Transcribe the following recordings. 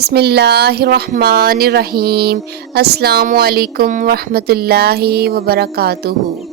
बिस्मिल्लाहिर्रहमानिर्रहीम। अस्सलामु अलैकुम वरहमतुल्लाहि वबरकातुहू।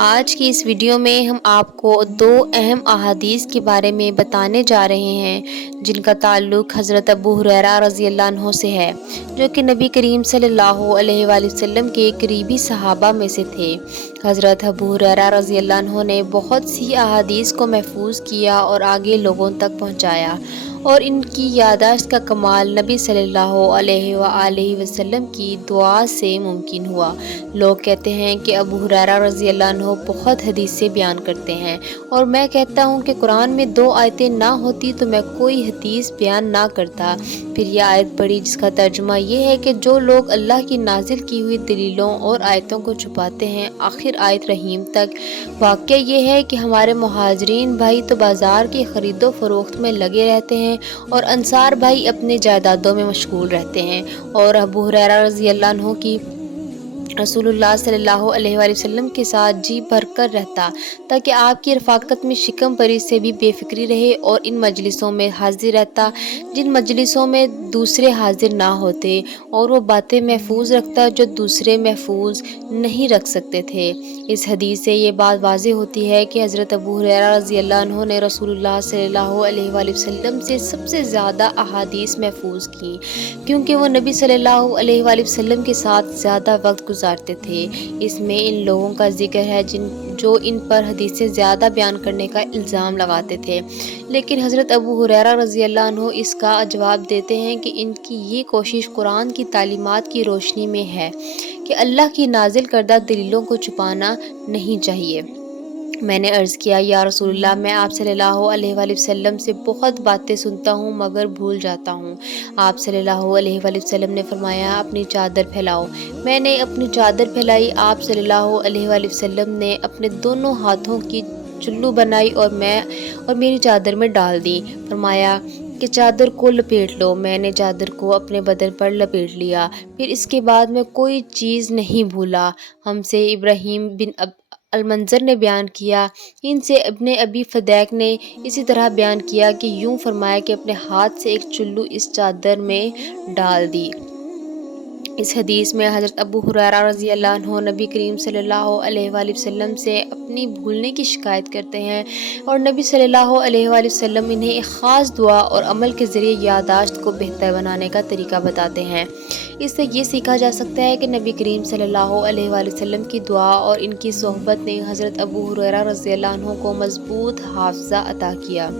आज की इस वीडियो में हम आपको दो अहम अहादीस के बारे में बताने जा रहे हैं जिनका ताल्लुक़ हज़रत अबू हुरैरा रज़ियल्लाहु अन्हु से है, जो कि नबी करीम सल्लल्लाहु अलैहि वसल्लम के करीबी सहाबा में से थे। हज़रत अबू हुरैरा रज़ियल्लाहु अन्हु ने बहुत सी अहादीस को महफूज किया और आगे लोगों तक पहुँचाया, और इनकी याददाश्त का कमाल नबी सल्लल्लाहु अलैहि वसल्लम की दुआ से मुमकिन हुआ। लोग कहते हैं कि अबू हुरैरा रज़ियल्लाहु अन्हु बहुत हदीसें बयान करते हैं, और मैं कहता हूँ कि कुरान में 2 आयतें ना होती तो मैं कोई हदीस बयान ना करता। फिर यह आयत पढ़ी जिसका तर्जुमा ये है कि जो लोग अल्लाह की नाजिल की हुई दलीलों और आयतों को छुपाते हैं, आखिर आयत रहीम तक। वाक़या ये है कि हमारे मुहाजिरीन भाई तो बाज़ार की ख़रीदो फ़रोख्त में लगे रहते हैं और अंसार भाई अपने जायदादों में मशगूल रहते हैं, और अबू हुरैरा रज़ियल्लाहु अन्हु की रसूलुल्लाह सल्लल्लाहु अलैहि वसल्लम के साथ जी भरकर रहता, ताकि आपकी रफ़ाकत में शिकम परी से भी बेफिक्री रहे, और इन मजलिसों में हाजिर रहता जिन मजलिसों में दूसरे हाजिर ना होते, और वो बातें महफूज रखता जो दूसरे महफूज नहीं रख सकते थे। इस हदीस से ये बात वाज़ेह होती है कि हज़रत अबू हुरैरा रज़ियल्लाहु अन्हु ने रसूलुल्लाह सल्लल्लाहु अलैहि वसल्लम से सबसे ज़्यादा अहादीस महफूज की, क्योंकि वो नबी सल्लल्लाहु अलैहि वसल्लम के साथ ज़्यादा वक्त गुजारते थे। इसमें इन लोगों का जिक्र है जो इन पर हदीसें ज़्यादा बयान करने का इल्ज़ाम लगाते थे, लेकिन हज़रत अबू हुरैरा रज़ियल्लाहु अन्हु इसका जवाब देते हैं कि इनकी ये कोशिश कुरान की तालीमात की रोशनी में है कि अल्लाह की नाजिल करदा दलीलों को छुपाना नहीं चाहिए। मैंने अर्ज़ किया, या रसूलल्लाह, मैं आप सल्लल्लाहु अलैहि वसल्लम से बहुत बातें सुनता हूँ मगर भूल जाता हूँ। आप सल्लल्लाहु अलैहि वसल्लम ने फरमाया, अपनी चादर फैलाओ। मैंने अपनी चादर फैलाई। आप सल्लल्लाहु अलैहि वसल्लम ने अपने दोनों हाथों की चुल्लू बनाई और मेरी चादर में डाल दी। फरमाया कि चादर को लपेट लो। मैंने चादर को अपने बदन पर लपेट लिया। फिर इसके बाद मैं कोई चीज़ नहीं भूला। हमसे इब्राहीम बिन अलमंजर ने बयान किया, इनसे इब्ने अबी फदैक ने इसी तरह बयान किया कि यूं फरमाया कि अपने हाथ से एक चुल्लू इस चादर में डाल दी। इस हदीस में हज़रत अबू हुरैरा रज़ियल्लाहु अन्हु नबी करीम सल्लल्लाहु अलैहि वसल्लम से अपनी भूलने की शिकायत करते हैं, और नबी सल्लल्लाहु अलैहि वसल्लम इन्हें एक ख़ास दुआ और अमल के ज़रिए याददाश्त को बेहतर बनाने का तरीका बताते हैं। इससे ये सीखा जा सकता है कि नबी करीम सल्लल्लाहु अलैहि वसल्लम की दुआ और इनकी सोहबत ने हज़रत अबू हुरैरा रज़ियल्लाहु अन्हु को मज़बूत हाफ़िज़ा अता किया,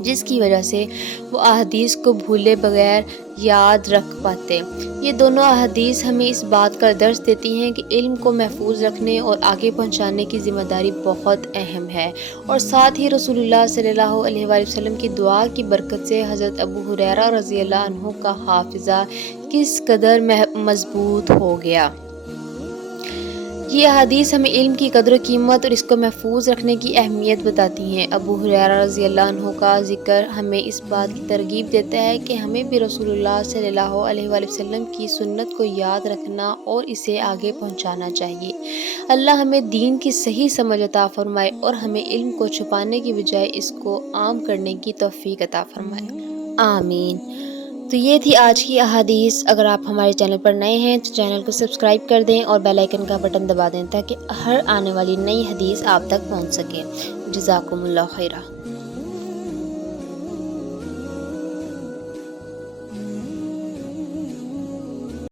जिसकी वजह से वो अहादीस को भूले बगैर याद रख पाते। ये दोनों अहादीस हमें इस बात का दर्स देती हैं कि इल्म को महफूज रखने और आगे पहुंचाने की ज़िम्मेदारी बहुत अहम है, और साथ ही रसूलुल्लाह सल्लल्लाहु अलैहि वसल्लम की दुआ की बरकत से हज़रत अबू हुरैरा रज़ियल्लाहु अन्हु का हाफ़िज़ा किस कदर मज़बूत हो गया। ये अहादीस हमें इल्म की कदर कीमत और इसको महफूज रखने की अहमियत बताती हैं। अबू हुरैरा रज़ियल्लाहु अन्हु का ज़िक्र हमें इस बात की तरगीब देता है कि हमें भी रसूलुल्लाह सल्लल्लाहु अलैहि वसल्लम की सुन्नत को याद रखना और इसे आगे पहुंचाना चाहिए। अल्लाह हमें दीन की सही समझ अता फ़रमाए और हमें इल्म को छुपाने की बजाय इसको आम करने की तौफ़ीक अता फ़रमाए। आमीन। तो ये थी आज की अहादीस। अगर आप हमारे चैनल पर नए हैं तो चैनल को सब्सक्राइब कर दें और बेल आइकन का बटन दबा दें, ताकि हर आने वाली नई हदीस आप तक पहुंच सके। जज़ाकुमुल्लाह खैरा।